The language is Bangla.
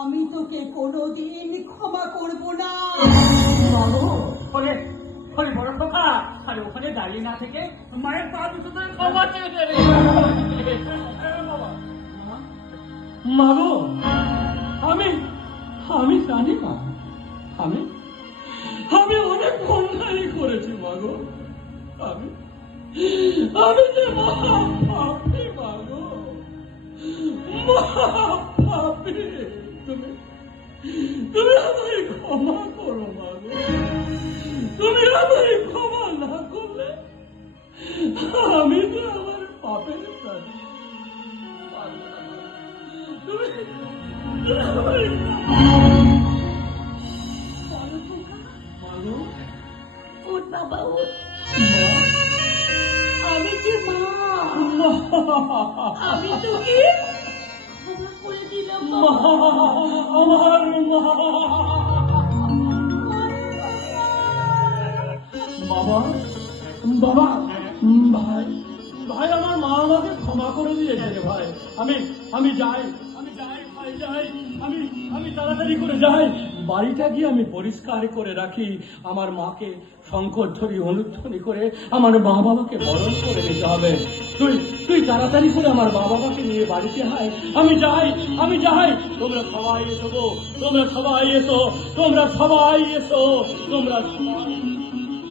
আমি তোকে কোনোদিন ক্ষমা করব না। বাবু বলে বলে বড় কথা, আরে ওখানে দাঁড়িয়ে না থেকে মায়ের পা দুটো ধরে ক্ষমা চেয়ে দে রে। মা গো, আমি আমি জানি মা, আমি আমি অনেক অন্যায় করেছি মা গো। আমি আমি যে মহাপাপী মা গো, মহাপাপী। তুমি তুমি আমায় ক্ষমা করো মা গো। তুমি আমায় ক্ষমা না করলে আমি যে আমার পাপের কাছে তুমি তুমি আমায় মা গো। ওর বাবা ওর, আমি যে মা, আমি তোকে ক্ষমা করে দিলাম বাবা। আমার মা। বাবা বাবা ভাই ভাই, আমার মা আমাকে ক্ষমা করে দিয়েছে রে ভাই। আমি আমি যাই, আমি যাই ভাই, যাই। আমি আমি তাড়াতাড়ি করে যাই, বাড়িটা গিয়ে আমি পরিষ্কার করে রাখি। আমার মাকে শঙ্করধ্বনি অনুধ্বনি করে আমার মা বাবাকে বরণ করে নিতে হবে। তুই তুই তাড়াতাড়ি করে আমার মা বাবাকে নিয়ে বাড়িতে আয়। আমি যাই, আমি যাই। তোমরা সবাই এসো গো, তোমরা সবাই এসো, তোমরা সবাই এসো, তোমরা সবাই